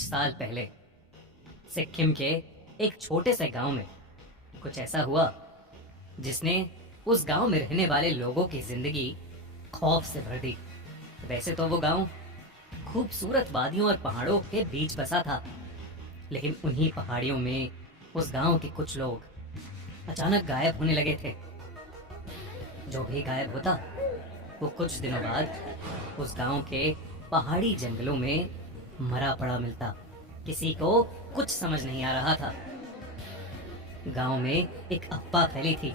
साल पहले सिक्किम के एक छोटे से गांव में कुछ ऐसा हुआ जिसने उस गांव में रहने वाले लोगों की जिंदगी खौफ से भर दी। वैसे तो वो गांव खूबसूरत वादियों और पहाड़ों के बीच बसा था, लेकिन उन्हीं पहाड़ियों में उस गांव के कुछ लोग अचानक गायब होने लगे थे। जो भी गायब होता वो कुछ दिनों बाद उस गांव के पहाड़ी जंगलों में मरा पड़ा मिलता। किसी को कुछ समझ नहीं आ रहा था। गांव में एक अफवाह फैली थी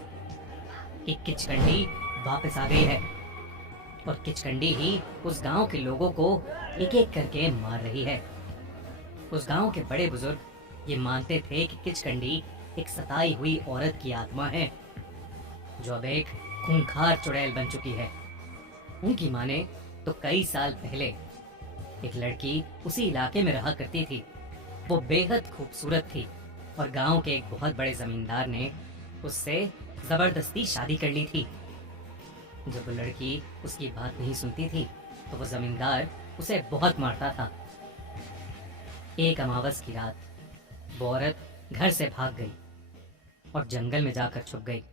कि किचकंडी वापस आ गई है और किचकंडी ही उस गांव के लोगों को एक एक करके मार रही है। उस गांव के बड़े बुजुर्ग ये मानते थे कि किचकंडी एक सताई हुई औरत की आत्मा है जो अब एक खूंखार चुड़ैल बन चुकी है। उनकी माने तो कई साल पहले एक लड़की उसी इलाके में रहा करती थी। वो बेहद खूबसूरत थी और गांव के एक बहुत बड़े जमींदार ने उससे जबरदस्ती शादी कर ली थी। जब वो लड़की उसकी बात नहीं सुनती थी तो वो जमींदार उसे बहुत मारता था। एक अमावस की रात वो औरत घर से भाग गई और जंगल में जाकर छुप गई,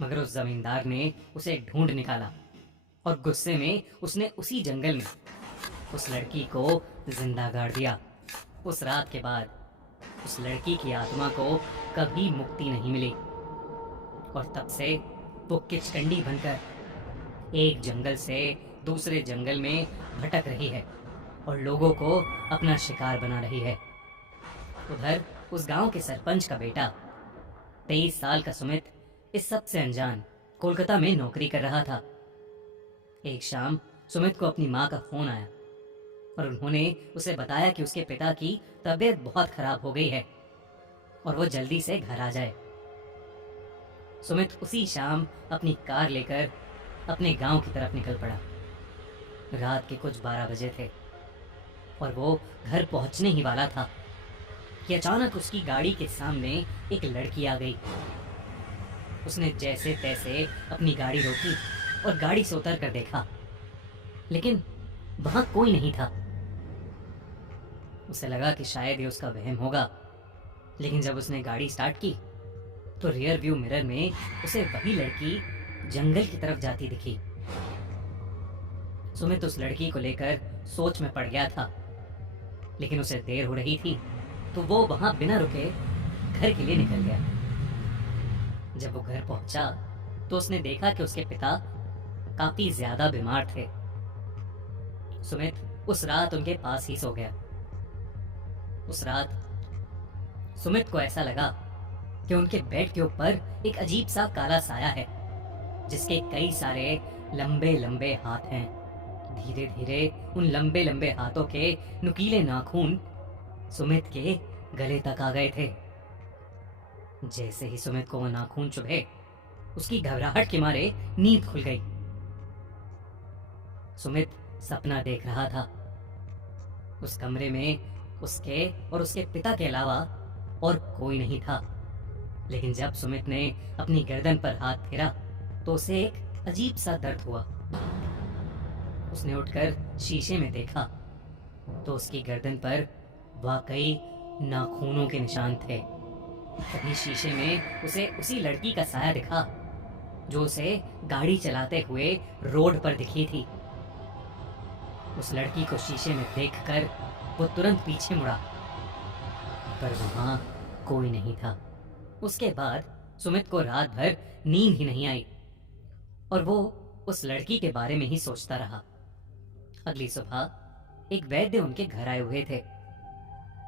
मगर उस जमींदार ने उसे ढूंढ निकाला और गुस्से में उसने उसी जंगल में उस लड़की को जिंदा गाड़ दिया। उस रात के बाद उस लड़की की आत्मा को कभी मुक्ति नहीं मिली और तब से वो किचकंडी बनकर एक जंगल से दूसरे जंगल में भटक रही है और लोगों को अपना शिकार बना रही है। उधर उस गांव के सरपंच का बेटा 23 साल का सुमित इस सब से अनजान कोलकाता में नौकरी कर रहा था। एक शाम सुमित को अपनी माँ का फोन आया और उन्होंने उसे बताया कि उसके पिता की तबीयत बहुत खराब हो गई है और वो जल्दी से घर आ जाए। सुमित उसी शाम अपनी कार लेकर अपने गांव की तरफ निकल पड़ा। रात के कुछ 12 बजे थे और वो घर पहुंचने ही वाला था कि अचानक उसकी गाड़ी के सामने एक लड़की आ गई। उसने जैसे तैसे अपनी गाड़ी रोकी और गाड़ी से उतर कर देखा, लेकिन वहां कोई नहीं था। उसे लगा कि शायद ये उसका वहम होगा, लेकिन जब उसने गाड़ी स्टार्ट की तो रियर व्यू मिरर में उसे वही लड़की जंगल की तरफ जाती दिखी। सुमित उस लड़की को लेकर सोच में पड़ गया था, लेकिन उसे देर हो रही थी तो वो वहां बिना रुके घर के लिए निकल गया। जब वो घर पहुंचा तो उसने देखा कि उसके पिता काफी ज्यादा बीमार थे। सुमित उस रात उनके पास ही सो गया। उस रात सुमित को ऐसा लगा कि उनके बेड के ऊपर एक अजीब सा काला साया है जिसके कई सारे लंबे लंबे हाथ हैं। धीरे धीरे उन लंबे लंबे हाथों के नुकीले नाखून सुमित के गले तक आ गए थे। जैसे ही सुमित को वो नाखून चुभे उसकी घबराहट के मारे नींद खुल गई। सुमित सपना देख रहा था। उस कमरे में उसके और उसके पिता के अलावा और कोई नहीं था, लेकिन जब सुमित ने अपनी गर्दन पर हाथ फेरा तो उसे एक अजीब सा दर्द हुआ। उसने उठकर शीशे में देखा तो उसकी गर्दन पर वाकई नाखूनों के निशान थे। तभी शीशे में उसे उसी लड़की का साया दिखा जो उसे गाड़ी चलाते हुए रोड पर दिखी थी। उस लड़की को शीशे में देखकर वो तुरंत पीछे मुड़ा, पर वहां कोई नहीं था। उसके बाद सुमित को रात भर नींद ही नहीं आई और वो उस लड़की के बारे में ही सोचता रहा। अगली सुबह एक वैद्य उनके घर आए हुए थे।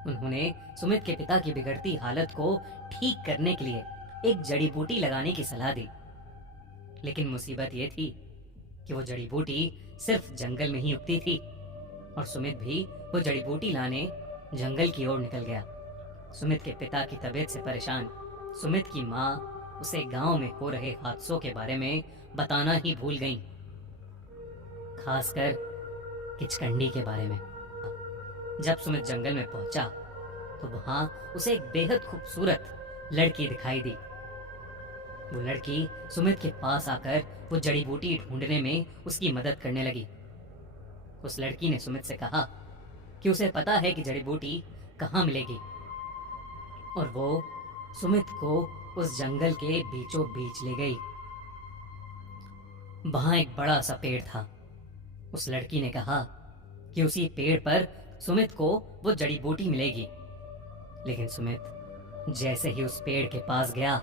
उन्होंने सुमित के पिता की बिगड़ती हालत को ठीक करने के लिए एक जड़ी बूटी लगाने की सलाह दी, लेकिन मुसीबत ये थी कि वो जड़ी बूटी सिर्फ जंगल में ही उगती थी और सुमित भी वो जड़ी बूटी लाने जंगल की ओर निकल गया। सुमित के पिता की तबीयत से परेशान सुमित की माँ उसे गांव में हो रहे हादसों के बारे में बताना ही भूल गईं, खासकर किचकंडी के बारे में। जब सुमित जंगल में पहुंचा तो वहां उसे एक बेहद खूबसूरत लड़की दिखाई दी। वो लड़की सुमित के पास आकर वो जड़ी बूटी ढूंढने में उसकी मदद करने लगी। उस लड़की ने सुमित से कहा कि उसे पता है कि जड़ी बूटी कहाँ मिलेगी। और वो सुमित को उस जंगल के बीचों बीच ले गई। वहां एक बड़ा सा पेड़ था। उस लड़की ने कहा कि उसी पेड़ पर सुमित को वो जड़ी बूटी मिलेगी। लेकिन सुमित जैसे ही उस पेड़ के पास गया,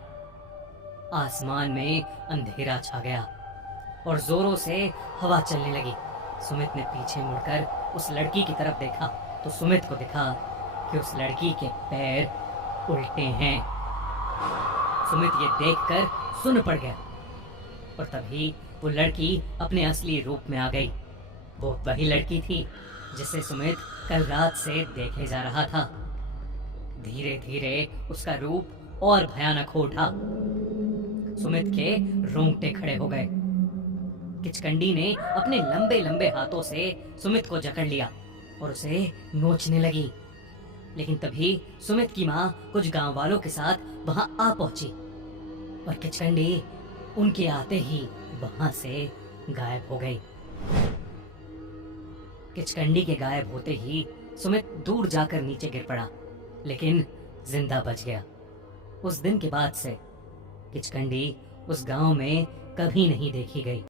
आसमान में अंधेरा छा गया और जोरों से हवा चलने लगी। सुमित ने पीछे मुड़कर उस लड़की की तरफ देखा तो सुमित को दिखा कि उस लड़की के पैर उल्टे हैं। सुमित ये देखकर सुन्न पड़ गया और तभी वो लड़की अपने असली रूप में आ गई। वो वही लड़की थी जिसे सुमित कल रात से देखे जा रहा था। धीरे धीरे उसका रूप और भयानक हो उठा। सुमित के रोंगटे खड़े हो गए। किचकंडी ने अपने लंबे लंबे हाथों से सुमित को जकड़ लिया और उसे नोचने लगी। लेकिन तभी सुमित की माँ कुछ गांव वालों के साथ वहां आ पहुंची और किचकंडी उनके आते ही वहां से गायब हो गई। किचकंडी के गायब होते ही सुमित दूर जाकर नीचे गिर पड़ा, लेकिन जिंदा बच गया। उस दिन के बाद से किचकंडी उस गांव में कभी नहीं देखी गई।